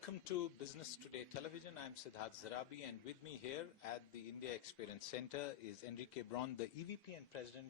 Welcome to Business Today Television. I'm Siddharth Zarabi, and with me here at the India Experience Center is Henrique Braun, the EVP and President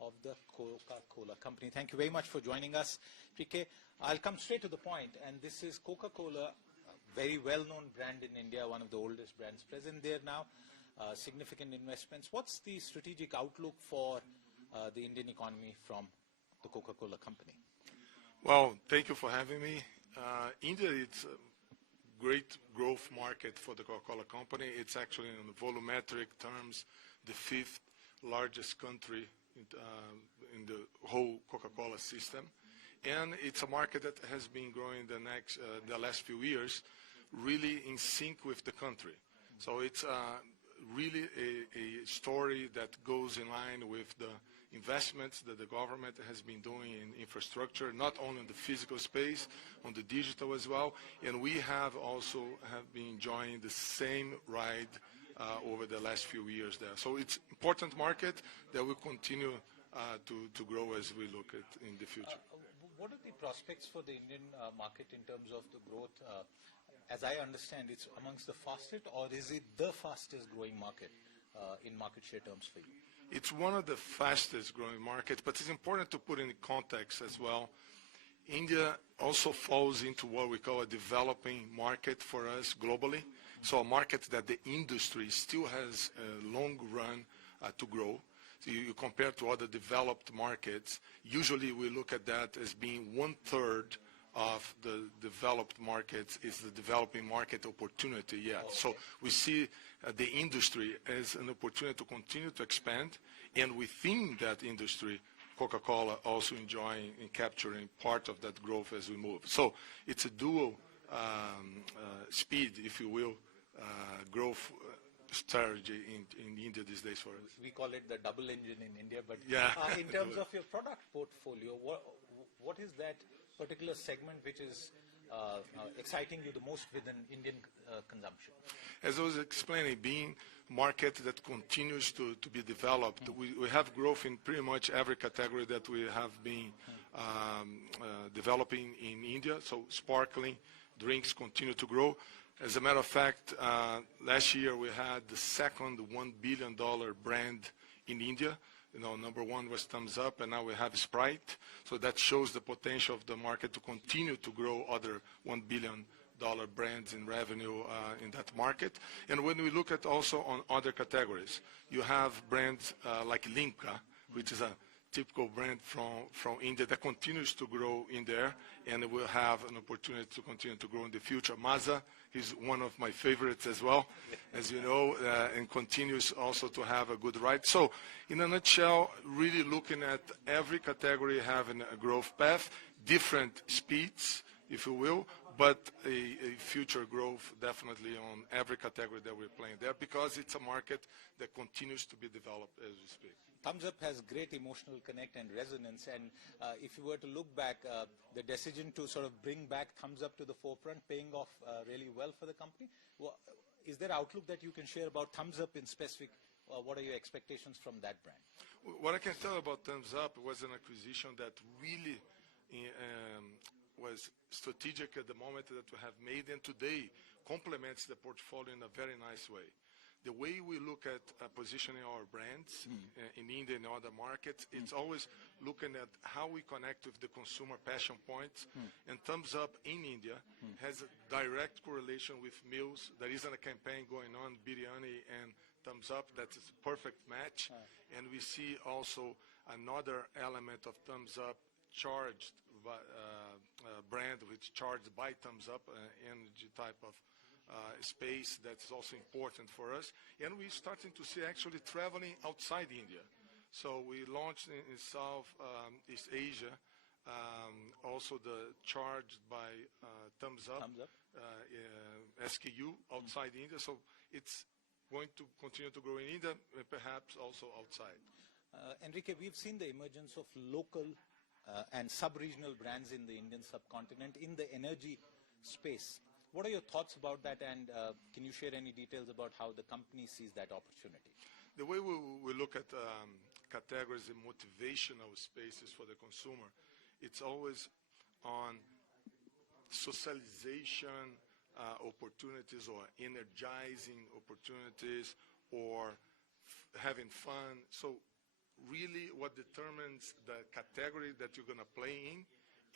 of the Coca-Cola company. Thank you very much for joining us, Henrique. I'll come straight to the point, and this is Coca-Cola, a very well-known brand in India, one of the oldest brands present there now, significant investments. What's the strategic outlook for the Indian economy from the Coca-Cola company? Well, thank you for having me. India is a great growth market for the Coca-Cola company. It's actually, in volumetric terms, the fifth largest country in the whole Coca-Cola system. And it's a market that has been growing the last few years, really in sync with the country. So it's really a story that goes in line with the investments that the government has been doing in infrastructure, not only in the physical space, on the digital as well. And we have been enjoying the same ride over the last few years there. So it's important market that will continue to grow as we look at in the future. What are the prospects for the Indian market in terms of the growth? As I understand, it's amongst the fastest, or is it the fastest growing market in market share terms for you? It's one of the fastest growing markets, but it's important to put in context as well. India also falls into what we call a developing market for us globally. So a market that the industry still has a long run to grow. So you compare to other developed markets, usually we look at that as being 1/3 of the developed markets is the developing market opportunity yet. Okay. So we see the industry as an opportunity to continue to expand, and within that industry, Coca-Cola also enjoying and capturing part of that growth as we move. So it's a dual speed, if you will, growth strategy in India these days for us. We call it the double engine in India, but yeah. In terms of your product portfolio, what is that particular segment which is exciting you the most within Indian consumption? As I was explaining, being a market that continues to be developed, we have growth in pretty much every category that we have been developing in India. So sparkling drinks continue to grow. As a matter of fact, last year we had the second $1 billion brand in India. You know, number one was Thumbs Up, and now we have Sprite. So that shows the potential of the market to continue to grow other $1 billion brands in revenue in that market. And when we look at also on other categories, you have brands like Limca, which is a typical brand from India that continues to grow in there, and will have an opportunity to continue to grow in the future. Mazaa is one of my favorites as well, as you know, and continues also to have a good ride. So in a nutshell, really looking at every category having a growth path, different speeds, if you will, but a future growth definitely on every category that we're playing there, because it's a market that continues to be developed as we speak. Thumbs Up has great emotional connect and resonance, and if you were to look back, the decision to sort of bring back Thumbs Up to the forefront, paying off really well for the company. Is there outlook that you can share about Thumbs Up in specific? What are your expectations from that brand? What I can tell about Thumbs Up was an acquisition that really was strategic at the moment that we have made, and today complements the portfolio in a very nice way. The way we look at positioning our brands in India and other markets, it's always looking at how we connect with the consumer passion points. And Thumbs Up in India has a direct correlation with meals. There isn't a campaign going on, biryani and Thumbs Up. That's a perfect match. And we see also another element of Thumbs Up charged brand, which charged by Thumbs Up, energy type of space that's also important for us. And we're starting to see actually traveling outside India. So we launched in Southeast Asia, also the charged by Thumbs Up. SKU outside India. So it's going to continue to grow in India and perhaps also outside. Henrique, we've seen the emergence of local and sub-regional brands in the Indian subcontinent in the energy space. What are your thoughts about that, and can you share any details about how the company sees that opportunity? The way we look at categories and motivational spaces for the consumer, it's always on socialization, opportunities or energizing opportunities or having fun. So really what determines the category that you're going to play in,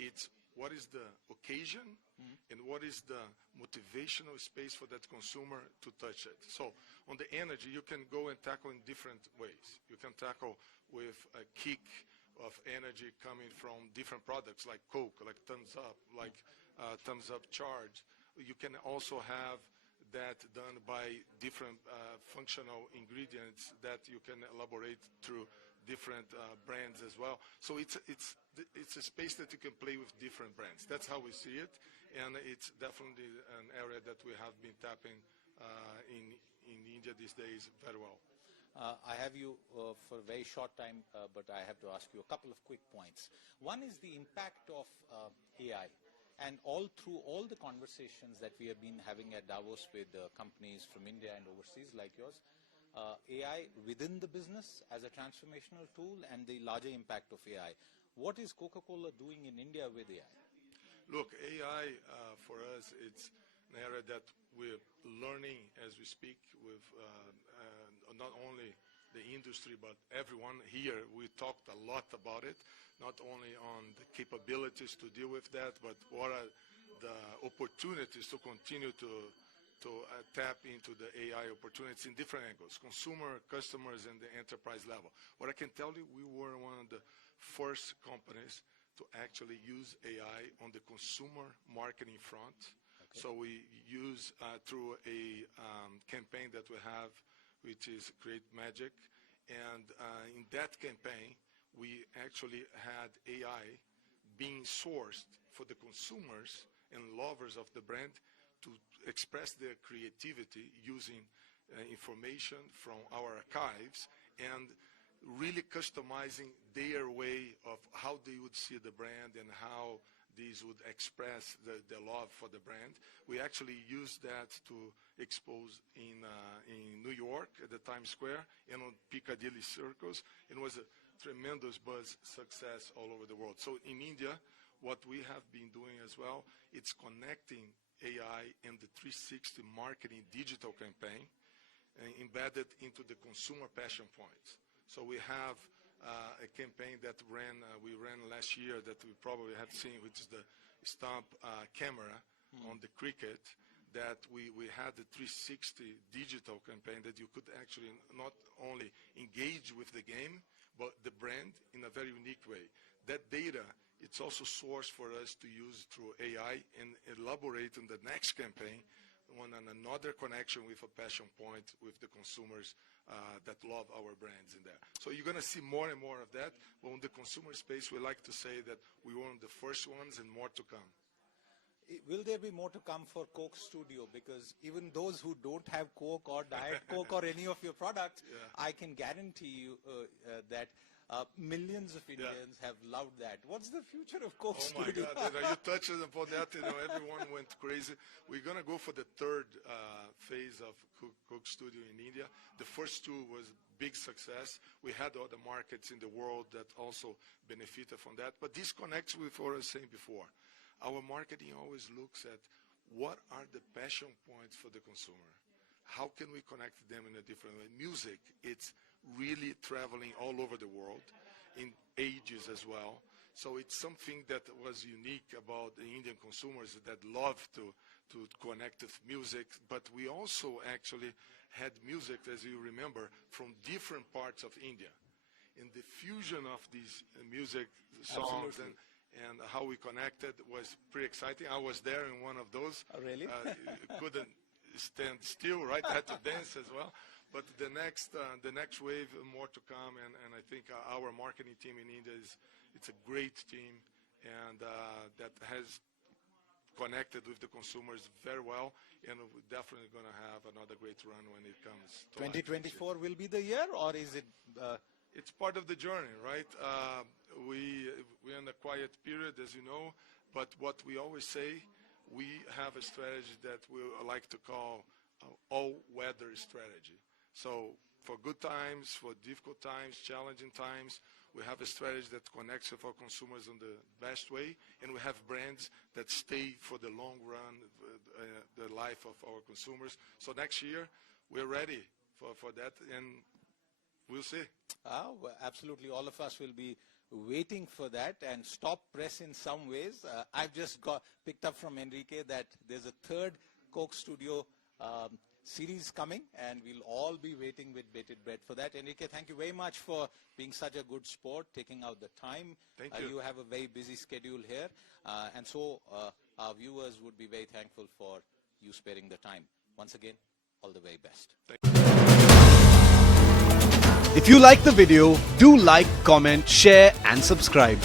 it's what is the occasion and what is the motivational space for that consumer to touch it. So on the energy, you can go and tackle in different ways. You can tackle with a kick of energy coming from different products like Coke, like Thumbs Up, like Thumbs Up Charge. You can also have that done by different functional ingredients that you can elaborate through different brands as well. So it's a space that you can play with different brands. That's how we see it, and it's definitely an area that we have been tapping in India these days very well. I have you for a very short time, but I have to ask you a couple of quick points. One is the impact of AI. And all through all the conversations that we have been having at Davos with companies from India and overseas like yours, AI within the business as a transformational tool and the larger impact of AI. What is Coca-Cola doing in India with AI? Look, AI for us, it's an area that we're learning as we speak with not only the industry, but everyone here. We talked a lot about it, not only on the capabilities to deal with that, but what are the opportunities to continue to tap into the AI opportunities in different angles, consumer, customers, and the enterprise level. What I can tell you, we were one of the first companies to actually use AI on the consumer marketing front. Okay. So we use through a campaign that we have, which is Create Magic. And in that campaign, we actually had AI being sourced for the consumers and lovers of the brand to express their creativity using information from our archives and really customizing their way of how they would see the brand and how these would express their love for the brand. We actually used that to expose in New York at the Times Square and on Piccadilly Circus. It was a tremendous buzz success all over the world. So in India, what we have been doing as well, it's connecting AI and the 360 marketing digital campaign embedded into the consumer passion points. So we have a campaign that we ran last year that we probably have seen, which is the stomp camera on the cricket, that we had the 360 digital campaign that you could actually not only engage with the game, but the brand in a very unique way. That data, it's also sourced for us to use through AI and elaborate on the next campaign on another connection with a passion point with the consumers that love our brands in there. So you're going to see more and more of that. But on the consumer space, we like to say that we were the first ones and more to come. Will there be more to come for Coke Studio? Because even those who don't have Coke or Diet Coke or any of your products, yeah, I can guarantee you that millions of Indians have loved that. What's the future of Coke Studio? Oh my God, you touched upon that. Everyone went crazy. We're going to go for the third phase of Coke Studio in India. The first two was big success. We had other markets in the world that also benefited from that. But this connects with what I was saying before. Our marketing always looks at what are the passion points for the consumer. How can we connect them in a different way? Music, it's really traveling all over the world in ages as well. So it's something that was unique about the Indian consumers that love to connect with music. But we also actually had music, as you remember, from different parts of India. And the fusion of these music songs and how we connected was pretty exciting. I was there in one of those. Oh, really? Couldn't stand still, right? I had to dance as well. But the next wave, more to come, and I think our marketing team in India it's a great team, and that has connected with the consumers very well, and we're definitely going to have another great run when it comes to 2024 will be the year, or is it? It's part of the journey, right? We're in a quiet period, as you know, but what we always say, we have a strategy that we like to call all-weather strategy. So for good times, for difficult times, challenging times, we have a strategy that connects with our consumers in the best way, and we have brands that stay for the long run, the life of our consumers. So next year, we're ready for that, and we'll see. Well, absolutely. All of us will be waiting for that, and stop press in some ways. I've just picked up from Henrique that there's a third Coke Studio series coming, and we'll all be waiting with bated breath for that. Henrique, thank you very much for being such a good sport, taking out the time. Thank you. You have a very busy schedule here, and so our viewers would be very thankful for you sparing the time. Once again, all the very best. If you like the video, do like, comment, share and subscribe.